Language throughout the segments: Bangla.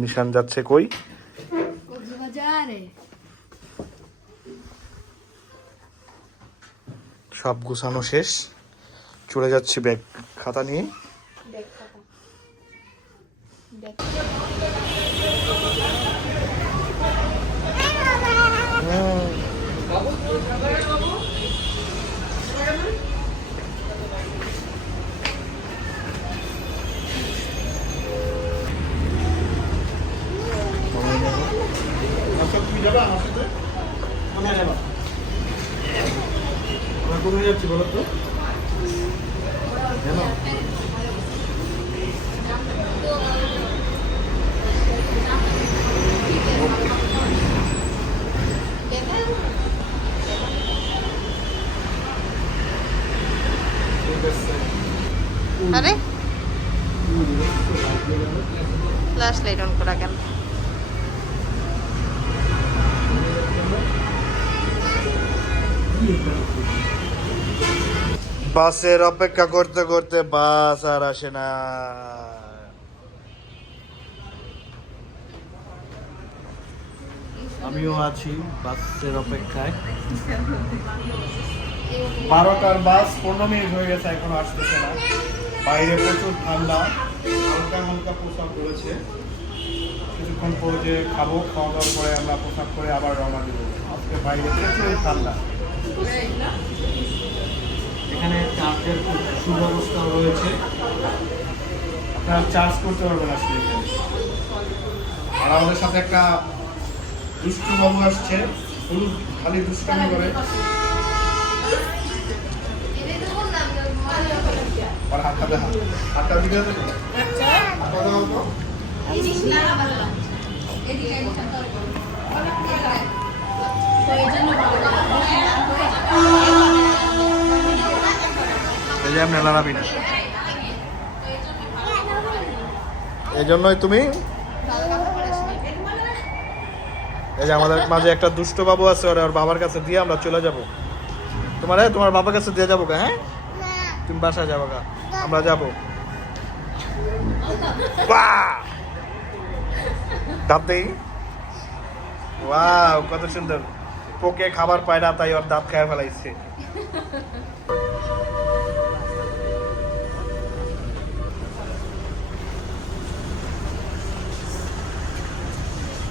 নিশান যাচ্ছে কই? সব গুছানো শেষ, চলে যাচ্ছি ব্যাগ খাতা নিয়ে। কোথায় যাচ্ছি বলো তো? আরে ফ্ল্যাশ লাইট অন করা কেন? বাসের অপেক্ষা করতে করতে বাস আর আসে না। আমিও আছি বাসের অপেক্ষায়। 12টার বাস 15 মিনিট হয়ে গেছে, এখনো আসতেছে না। বাইরে প্রচুর ঠান্ডা, হালকা হালকা পোশাক রয়েছে। কিছুক্ষণ পরে যে খাবো, খাওয়া দাওয়ার পরে আমরা পোশাক করে আবার রওনা দেবো। আজকে বাইরে প্রচুর ঠান্ডা। এখানে চার্জের সুব্যবস্থা রয়েছে, আপনারা চার্জ করতে পারবেন আসলে এখানে। আর আমাদের সাথে একটা দুষ্টু বাবু আসছে, হলুদ খালি দুষ্টামি করে। আর হাতটা দিকে লড়াবি না, এই জন্যই তুমি। এই যে আমাদের মাঝে একটা দুষ্ট বাবু আছে, ওর বাবার কাছে দিয়ে আমরা চলে যাব। তোমার বাবার কাছে দিয়ে যাবো। হ্যাঁ, তুমি বাসায় যাবো, আমরা যাবো। দাঁতেই ওয়াও, কত সুন্দর। পোকে খাবার পায় না, তাই ওর দাঁত খেয়ে ফেলাইছে।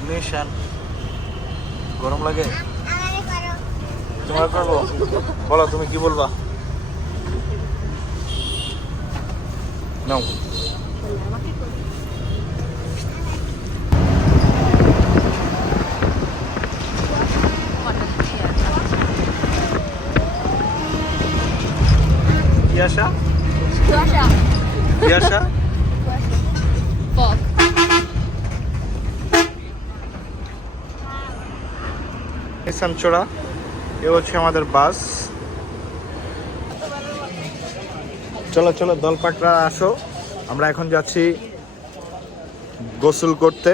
নিশান, গরম লাগে? তোমার করবো? বলো তুমি কি বলবা। নাও। Yasha? Yasha? নিশানচড়া, এ হচ্ছে আমাদের বাস। চলো চলো দলপাটরা আসো, আমরা এখন যাচ্ছি গোসল করতে।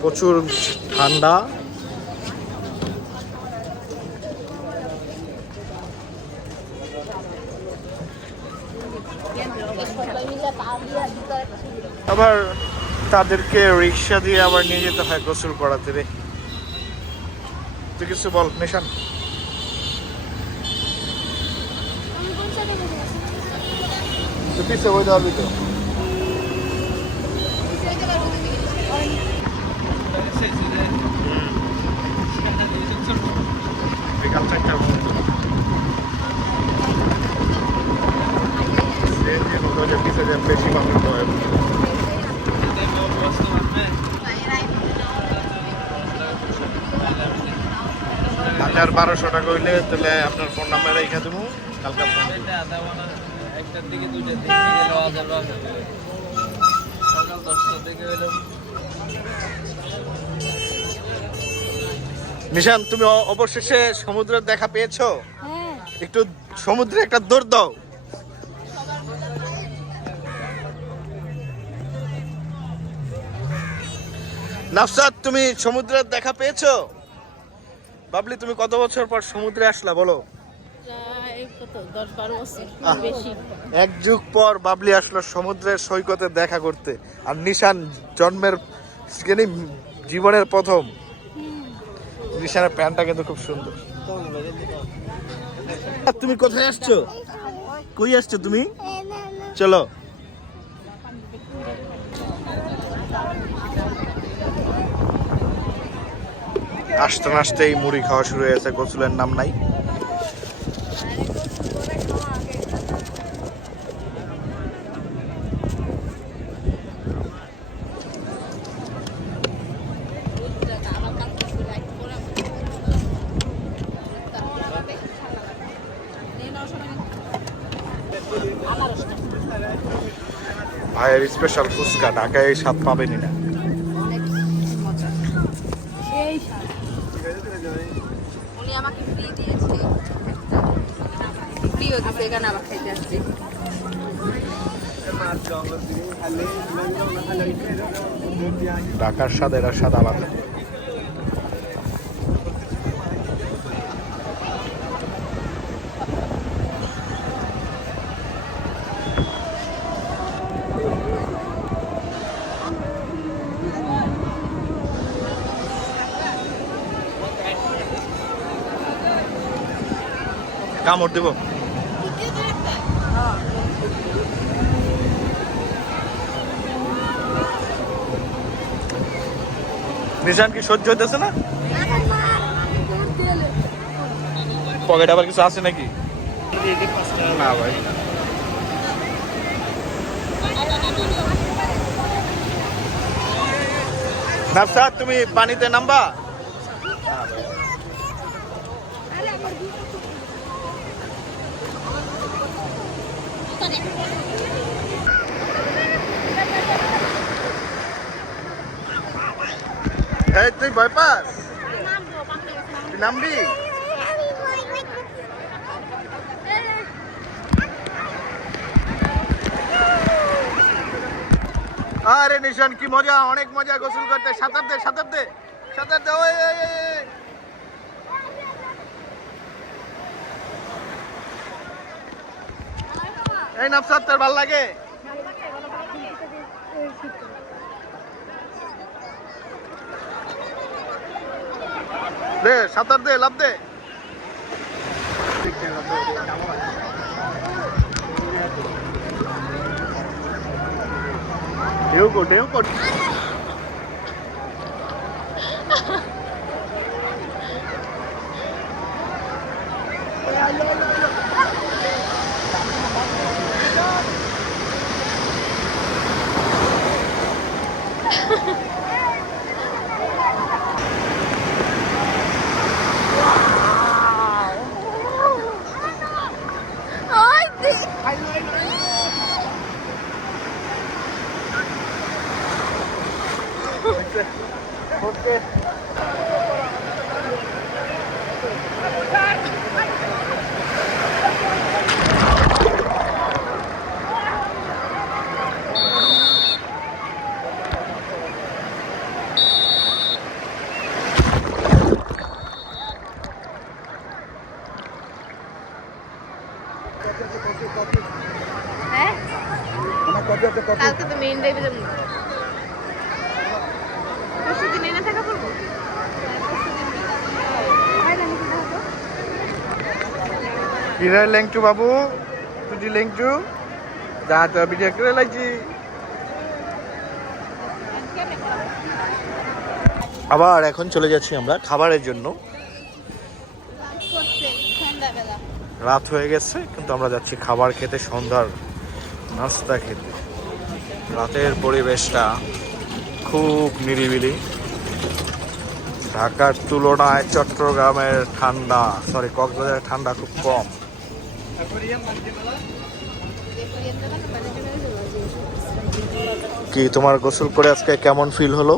প্রচুর ঠান্ডা। আবার তাদেরকে রিক্সা দিয়ে আবার নিয়ে যেতে হয় গোসল করাতে রে। তুই কিছু বল নিশান। তুই পিছে বই দেওয়ার ভিতর বিকাল 4টার মধ্যে পিছে বেশি মানুষ হয়। 1200 টাকা হইলে তাহলে আপনার ফোন নাম্বার রেখে দেবো, কালকে ফোন। একটার দিকে 2টার দিকে সকাল 10টার দিকে হইলে। নিশান, তুমি অবশেষে সমুদ্রের দেখা পেয়েছো? একটু সমুদ্রে একটা দৌড় দাও। নাফসাত, তুমি সমুদ্রের দেখা পেয়েছো? বাবলি, তুমি কত বছর পর সমুদ্রে আসলা বলো? তো 10-12 বছর আহ। বেশি। এক যুগ পর বাবলি আসলো সমুদ্রের সৈকতে দেখা করতে, আর নিশান জন্মের জীবনের প্রথম। নিশানের প্যান্টটা কিন্তু খুব সুন্দর। তুমি কোথায় আসছো? কই আসছো তুমি? চলো। আসতে না আসতেই মুড়ি খাওয়া শুরু হয়েছে, গোসলের নাম নাই। ভাইয়ের স্পেশাল ফুচকা, ঢাকায় এই স্বাদ পাবেনই না। সেই স্বাদ। উনি আমাকে ফ্রি দিয়েছে, ফ্রি হচ্ছে এখানে আবার খাইতে আসছে। ঢাকার স্বাদ, এরা স্বাদ আলাদা। কামড় দেবো? নিশান কি সহ্য হইতেছে না? পকেট আবার কিছু আছে নাকি? না ভাই। নাফসাত, তুমি পানিতে নামবা? এই তুই ভয় পাস? তুই নামবি? আরে নিশান, কি মজা, অনেক মজা গোসল করতে। সাঁতার দে, সাঁতার দে, সাঁতার দে। ওই ওই, ওই, ওই। এই নাফসাত, তোর ভাল লাগে? দে, সাঁতার দে, লাফ দে। ঢেউ কো, ঢেউ কো। ওকে। হ্যাঁ, কালকে তো মেইন ড্রাইভে যাবো। পরশুদিন এনে থাকা পড়বো। কিরে লেংটু বাবু, তুই লেংটু যা তো ভিডিও করে লাগছি। আবার এখন চলে যাচ্ছি আমরা খাবারের জন্য। রাত হয়ে গেছে, কিন্তু আমরা যাচ্ছি খাবার খেতে, সন্ধ্যার নাস্তা খেতে। রাতের পরিবেশটা খুব নিরিবিলি। ঢাকার তুলনায় চট্টগ্রামের ঠান্ডা, কক্সবাজারের ঠান্ডা খুব কম। কি তোমার গোসল করে আজকে কেমন ফিল হলো?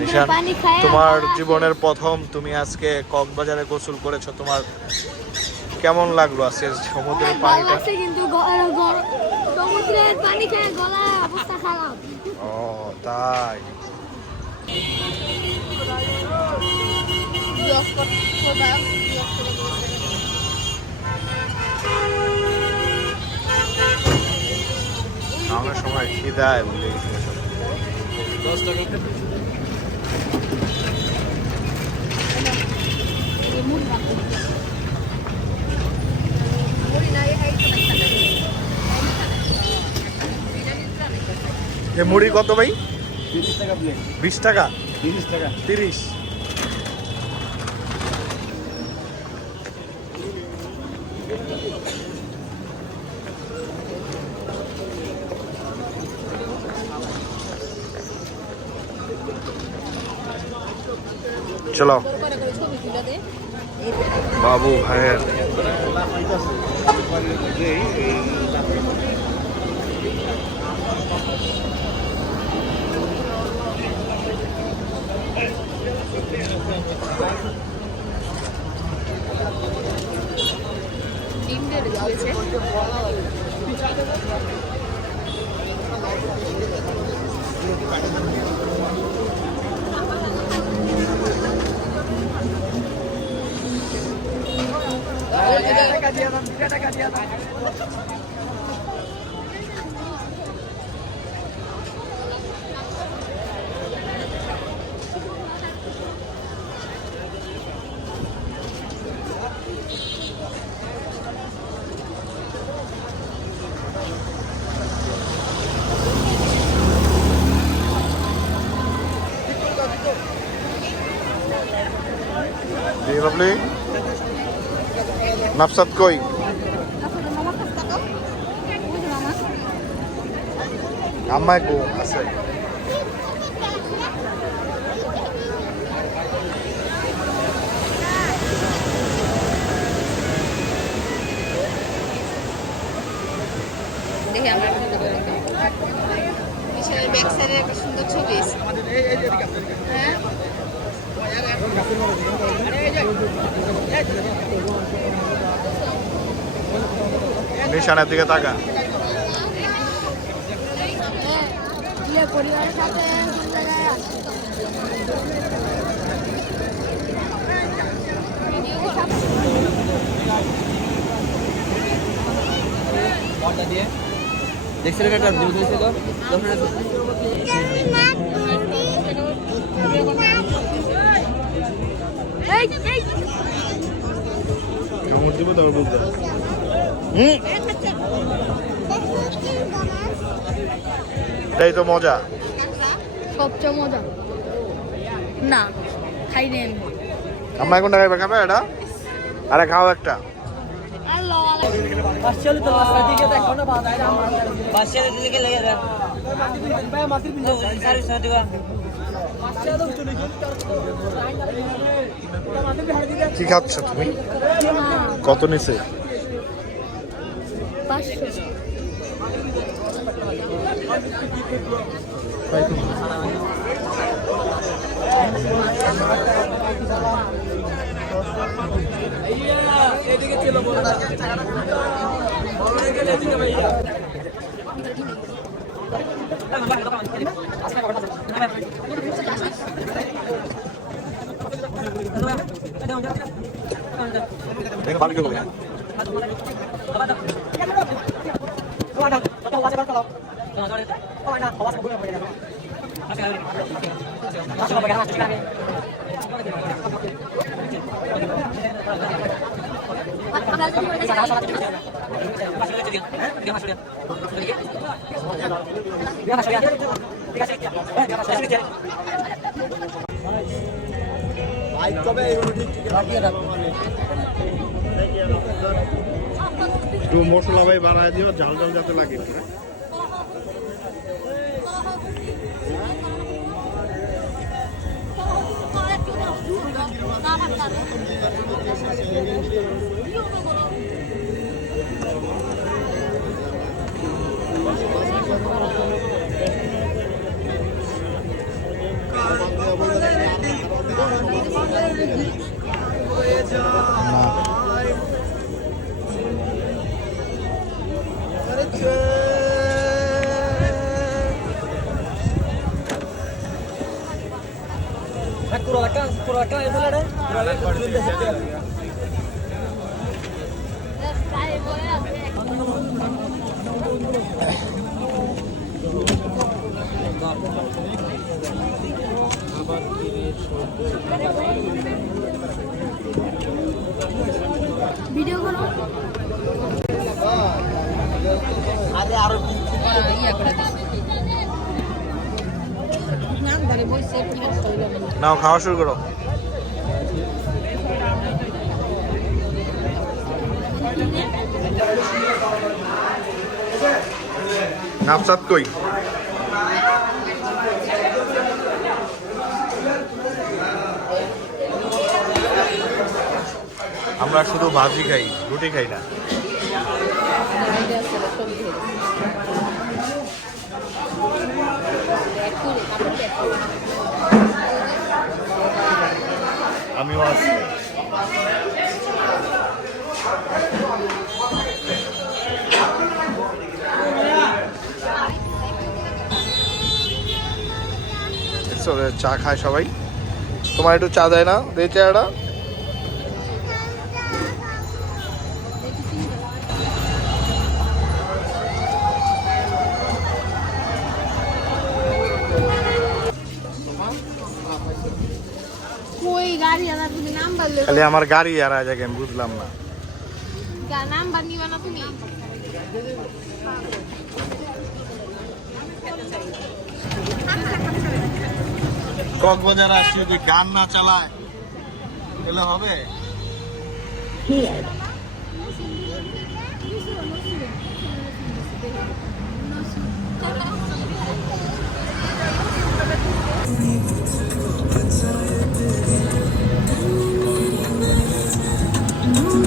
নিশান, তোমার জীবনের প্রথম তুমি আজকে কক্সবাজারে গোসল করেছো, তোমার কেমন লাগলো আজকে সমুদ্রের পানিটা? কিন্তু সমুদ্রের পানি খেয়ে গলার অবস্থা খারাপ। ও তাই। ব্লগ করবা ব্লগ করে দিয়েছে আমরা সময় খিদায় ভুলে গেছি সব। 10 টাকা মুড়ি না এই তো না এ মুড়ি কত ভাই? 30 টাকা প্লেট 20 টাকা 30 টাকা 30। চলো ছবি তুলে দে বাবু ভাইয়ের ডিম দিয়ে দিয়েছে এই বাবলি নাফসাত কই? আম্মাই কো আছে? দেখে আমরা বিশালের ব্যাক সাইডে একটা সুন্দর ছবি আছে হ্যাঁ নিশানের দিকে তাকা। পরিবারের সাথে কোন জায়গায় আসছে দেখছেন এটা নিউজ হয়েছিল কামড় দিব তারপর বুঝতে এটাই তো মজা। সবচেয়ে মজা না খাই নেই আমি আম্মা এখন টাকা খাবে এটা? আরে খাও একটা। কি খাচ্ছ তুমি? কত নিছে? 500 দেখো ভালো করে একটু মশলা ভাই বানায় দিও, ঝাল ঝাল যাতে লাগে। Kurang itu lah deh. Video করো। ইয়া করে দিস নাম ধরে বসে প্লেট খাইলাম নাও খাওয়া শুরু করো। নাফসাত কই? আমরা শুধু ভাজি খাই, রুটি খাই না। আমিও আছি। চলে চা খায় সবাই। তোমার একটু চা দেয় না? দে চাটা। কই গাড়ি আনা তুমি নাম্বার লে খালি আমার গাড়ি আর আজ আমি বুঝলাম না। নাম্বার নিবা না তুমি? কক্সবাজার আসছি, যদি গান না চালায় তাহলে হবে?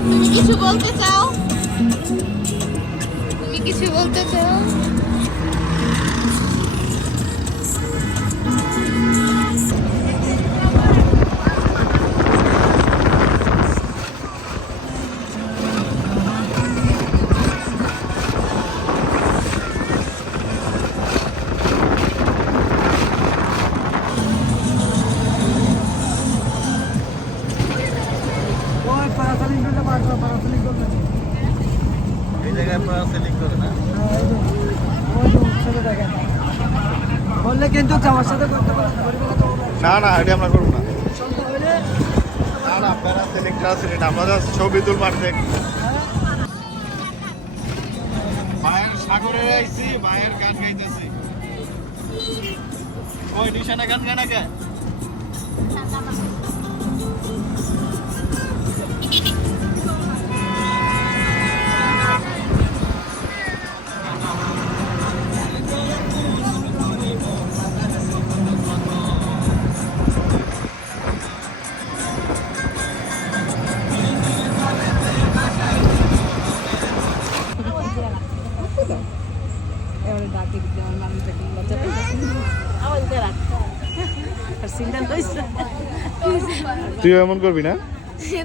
তুমি কিছু বলতে চাও? তুমি কিছু বলতে চাও? এই জায়গায় প্যারাসেলিং করে না? বললে কিন্তু আমার সাথে করতে পারো। না না, এটা আমরা করবো না। না না, প্যারাসেলিং না, আমরা জাস্ট ছবি তুলবার দেখ। মায়ের সাগরে আইছি, মায়ের গান গাইতেছি। ওই নিশানা গান গায় না কে? এবারে ডাকি দিতে আমার মানুষ দেখি লজ্জা পাইতেছে আমার দেখ আর সিঙ্গেল হইছে তুই এমন করবি না?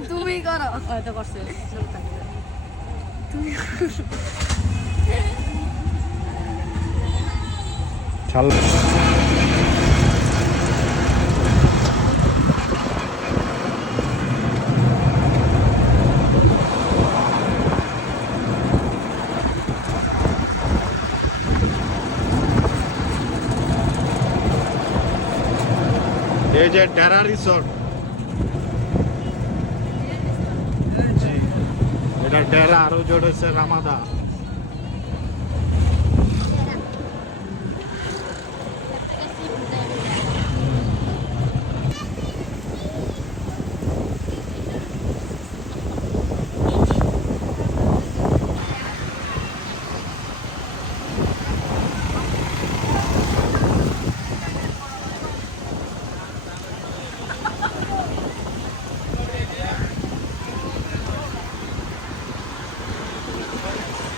তুমি করো। হয়তো করছে ছাল। এই যে ডেরা রিসোর্ট, এটা ডেরা, আরো জোর হচ্ছে রামাদা।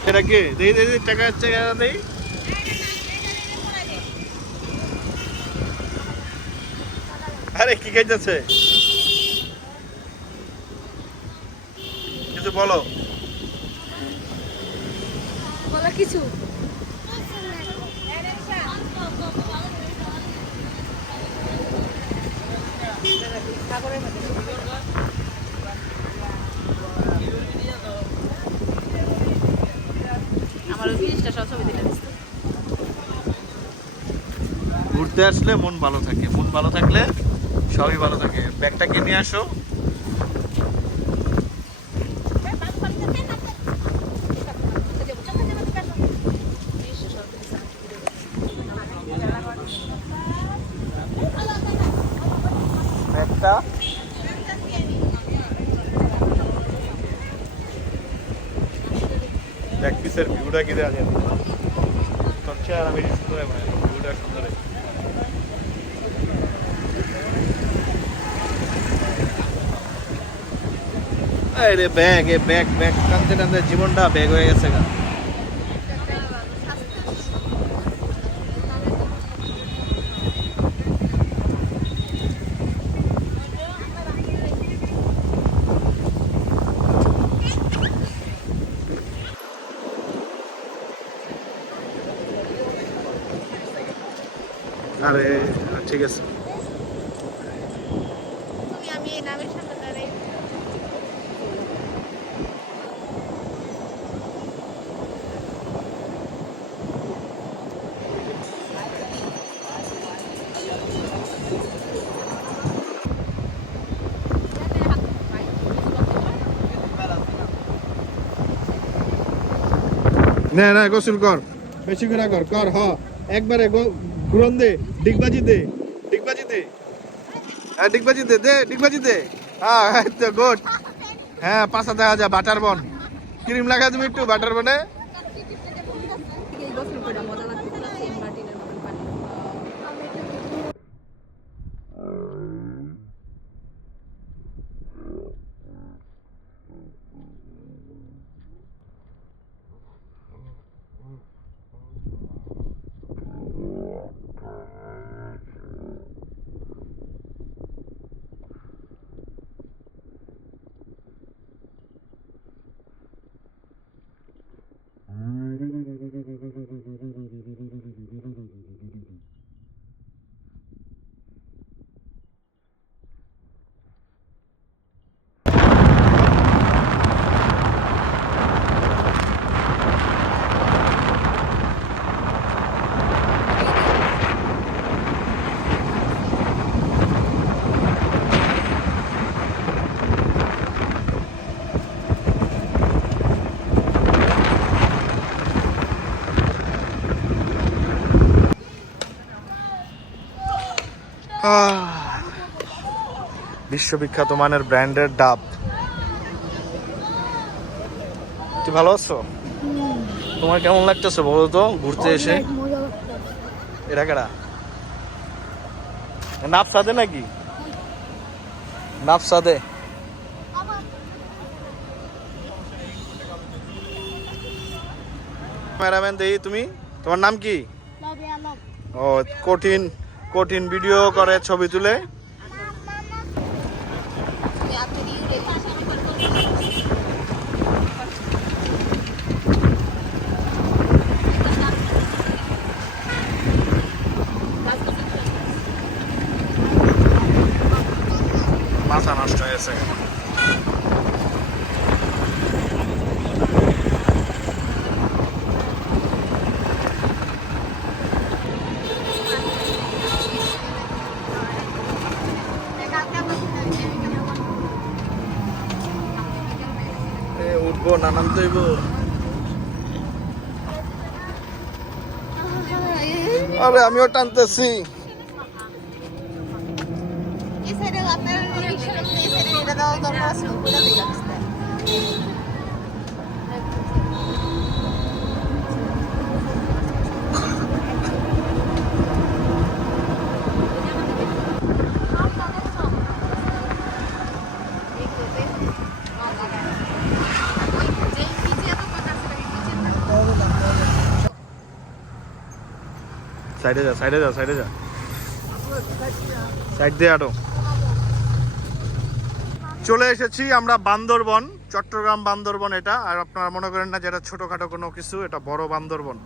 এটা কি? দেই দেই দেই, টাকা টাকা দেই। আরে কি খাইতেছে? কিছু বলো। বলো কিছু। সাগরের মধ্যে সব ছবি দিলে দিচ্ছে। ঘুরতে আসলে মন ভালো থাকে, মন ভালো থাকলে সবই ভালো থাকে। ব্যাগটাকে নিয়ে আসো। ব্যাগটা ব্যাক পিসের ভিউটা কি দেওয়া যায়? তোর চেহারা বেশি সুন্দর হয়, ভিউটা সুন্দর হয়। আরে ব্যাগ, এ ব্যাগ ব্যাগ টানতে টানতে জীবনটা ব্যাগ হয়ে গেছে গা। আরে ঠিক আছে। তুমি আমি এই নামের সাথে দাঁড়াই। না না, গোসল কর, বেশি করে কর কর। হ, একবারে ঘুরন দে, ডিগবাজি দে, ডিগবাজি দে, হ্যাঁ ডিগবাজি দে, দে ডিগবাজি দে। হ্যাঁ তো গুড। হ্যাঁ পাশা দেখা যায় বাটার বন। ক্রিম লাগা তুমি একটু বাটার বনে। এই গোসল করে মজা লাগছে, সেন্ট মার্টিনের মতন পানি। বিশ্ববিখ্যাত মানের ব্র্যান্ডের ডাব। তুই ভালো আছো? তোমার কেমন লাগতেছে বলো তো ঘুরতে এসে? মজা লাগছে। এরা কারা? নাফসাদে নাকি? নাফসাদে। ক্যামেরাম্যান দেখি তুমি, তোমার নাম কি? ও কঠিন কঠিন ভিডিও করে, ছবি তুলে। মাথা নষ্ট হয়েছে। উঠবো না, নামতে হইব। আরে আমিও টানতেছি। এই সাইডে আপনার এই সাইডে এটা দাও, দরকার আছে ওটা দিয়ে রাখতে। সাইডে যা, সাইডে যা, সাইডে যা, সাইড দিয়ে আটো। চলে এসেছি আমরা বান্দরবন, চট্টগ্রাম বান্দরবন এটা। আর আপনারা মনে করেন না যেটা ছোটখাটো কোনো কিছু, এটা বড় বান্দরবন।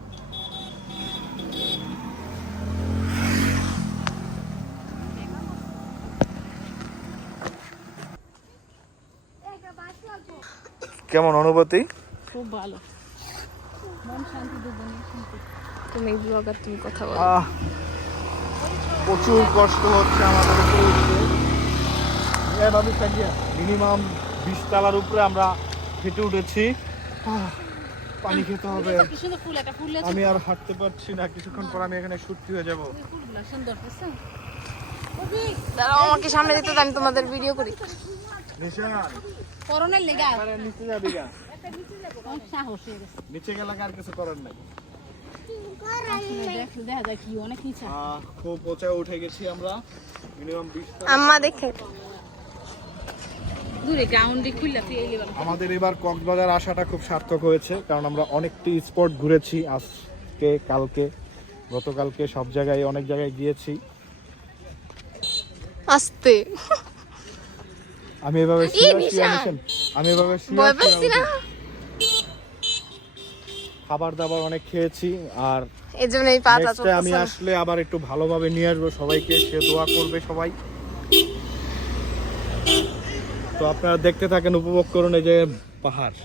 কেমন অনুভূতি? খুব ভালো, মন শান্তি দুগুণে। তুমি ব্লগার, তুমি কথা বলো। প্রচুর কষ্ট হচ্ছে আমাদের মিনিমাম 20 তলার উপরে আমরা হেঁটে উঠেছি। পানি খেতে হবে। কি সুন্দর ফুল, একটা ফুল আছে। আমি আর হাঁটতে পারছি না, কিছুক্ষণ পর আমি এখানে সত্যি হয়ে যাব। ফুলগুলো সুন্দর আছে। দাঁড়াও, আমাকে সামনে দিতে দাও, আমি তোমাদের ভিডিও করি। নিশান করোনার লেগা আরে নিচে যাবি গা? সাহস হয়ে গেছে। নিচে গেলে আর কিছু করার নাই। দেখা যায় কি অনেক নিচে। খুব পচে উঠে গেছি আমরা, মিনিমাম 20 তলা। আম্মা দেখে দূরে গ্রাউন্ডে খুললা তুই এই লেভেল। আমাদের এবার কক্সবাজার আসাটা খুব সার্থক হয়েছে, কারণ আমরা অনেকটি স্পট ঘুরেছি আজকে, কালকে, গতকালকে, সব জায়গায় অনেক জায়গায় গিয়েছি। আসতে আমি এভাবে ভয় পাচ্ছি না, খাবার দাবার অনেক খেয়েছি। আর এই জন্য এই পাতা নেক্সট আমি আসলে আবার একটু ভালোভাবে নিয়ে আসবো সবাইকে, সে দোয়া করবে সবাই। তো আপনারা দেখতে থাকেন, উপভোগ করুন এই যে পাহাড়।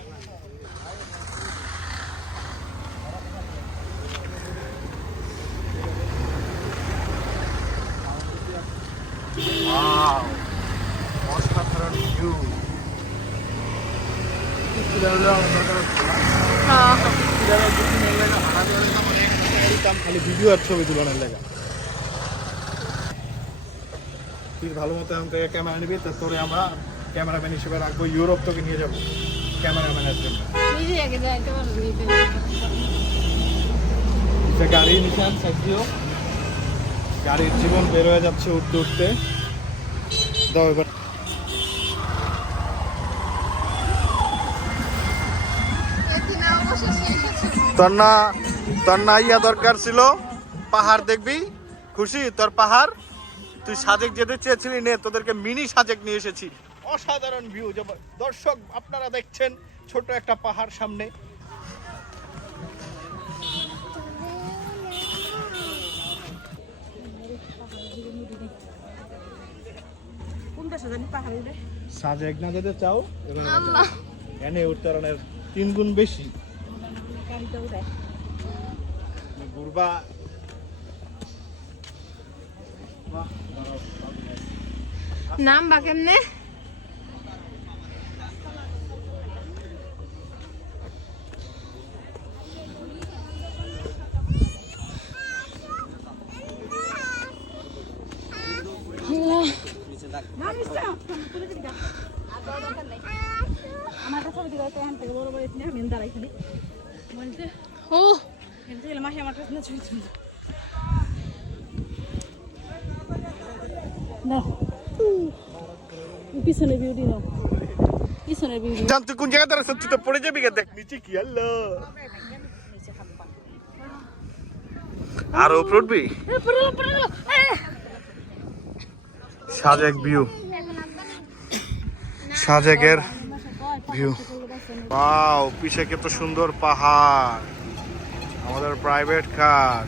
অসাধারণ ভিউ। খালি ভিডিও আর ছবি তুলনের লেগা। তুই ভালো মতো এখন থেকে ক্যামেরা নিবি, তারপরে আমরা ক্যামেরাম্যান হিসেবে রাখবো, ইউরোপ তোকে নিয়ে যাবো ক্যামেরাম্যানের জন্য। নিজে আগে যাইতে পারবো নিজে। গাড়ি নিশান সাইকেল, গাড়ির জীবন বের হয়ে যাচ্ছে উঠতে উঠতে। দাও এবার। তোর না ইয়া দরকার ছিল, পাহাড় দেখবি, খুশি তোর পাহাড়। তুই সাজেক যেতে চেয়েছিলি, নে তোদেরকে মিনি সাজেক নিয়ে এসেছি। অসাধারণ ভিউ। দর্শক আপনারা দেখছেন ছোট একটা পাহাড় সামনে। কোন দেশে জানি পাহাড়ে রে? সাজেক না যেতে চাও, এনে উত্তরণের 3 গুণ বেশি গাড়িতে উঠে। ঘুরবা। নাম বা কেমনে? আমার কাছে ছবি দিতে এখান থেকে বড় বড় এখানে আমি দাঁড়াইছিলি বলতে ও এখানে গেলে মাসে আমার কাছে না ছবি তুলতে না। পিছনে বিউটি নাও, পিছনের বিউটি। জান তুই কোন জায়গা দাঁড়াচ্ছ? তুই তো পড়ে যাবি গে, দেখ নিচে কি আল্লাহ। আর উপরে উঠবি? সাজেক ভিউ, সাজেকের ভিউ। ওয়াও, পিছে কত সুন্দর পাহাড়, আমাদের প্রাইভেট কার।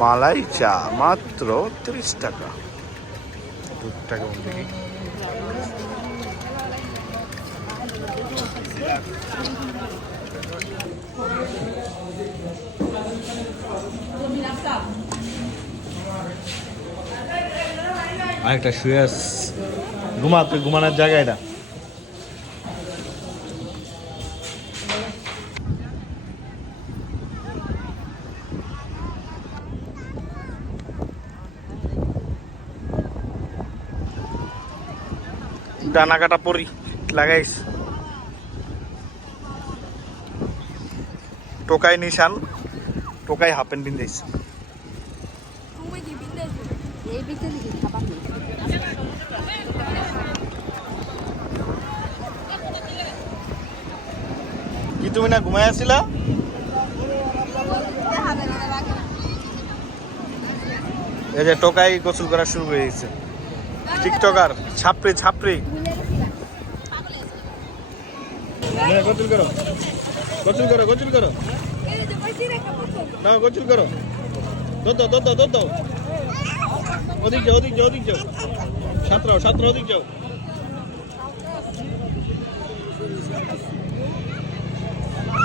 মালাই চা মাত্র 30 টাকা। 2 টাকা দেখি। আরেকটা শুয়ে ঘুমানোর জায়গা এটা। ডানা কাটা পরি লাগাইস টোকাই নিশান টোকাই হাফ প্যান্ট পিন্দাইস এই ভিতরে কি খাবার নেই কি তুমি না ঘুমাই আছিলা এই যে টোকাই গোসল করা শুরু হয়ে গেছে টিকটকার ছাপড়ি ছাপড়ি গোসল করো গোসল করো গোসল করো না গোসল করো দাও ওদিক যাও ওদিক যাও ওদিক যাও সাঁতরাও সাঁতরাও ওদিক যাও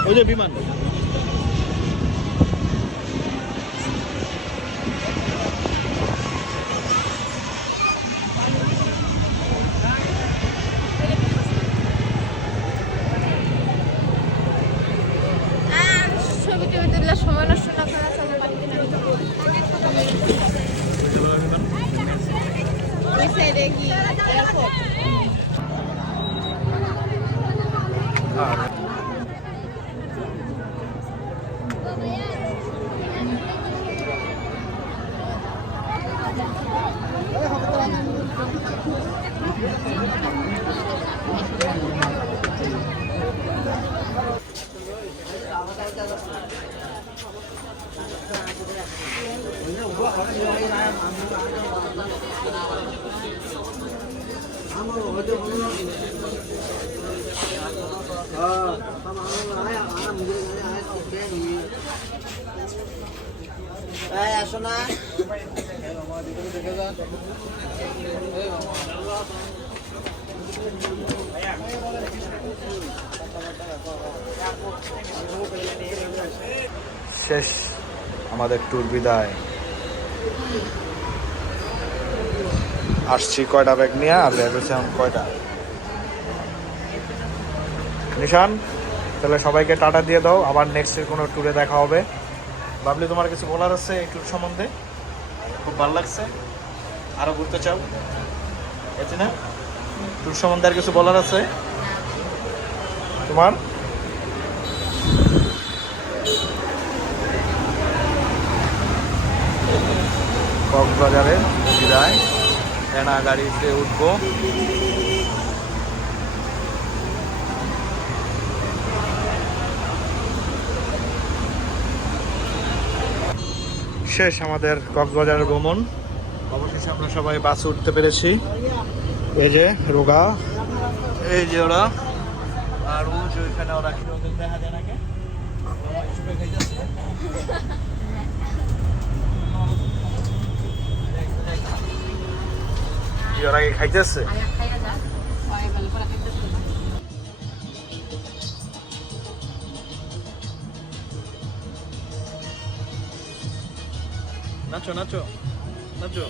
ওই যে বিমান ছবি টবি তুললে সময় নষ্ট না করা চলে বাড়িতে ওই সাইডে কি এরকম আসো না শেষ আমাদের ট্যুর বিদায় আসছি কয়টা ব্যাগ নিয়ে আর ব্যাগ হচ্ছে এখন কয়টা নিশান তাহলে সবাইকে টাটা দিয়ে দাও আবার নেক্সটের কোনো ট্যুরে দেখা হবে বাবলি তোমার কিছু বলার আছে এই ট্যুর সম্বন্ধে খুব ভালো লাগছে আরো ঘুরতে চাও এতে না ট্যুর সম্বন্ধে আর কিছু বলার আছে তোমার কক্সবাজারের বিদায় এনা গাড়িতে উঠবো শেষ আমাদের কক্সবাজারের ভ্রমণ অবশেষে আমরা সবাই বাসে উঠতে পেরেছি এই যে রোগা এই যে ওরা আর ওইখানে ওরা কি ওদের দেখা যায় নাকি ওরা কি খাইতেছে নাচো নাচো নাচো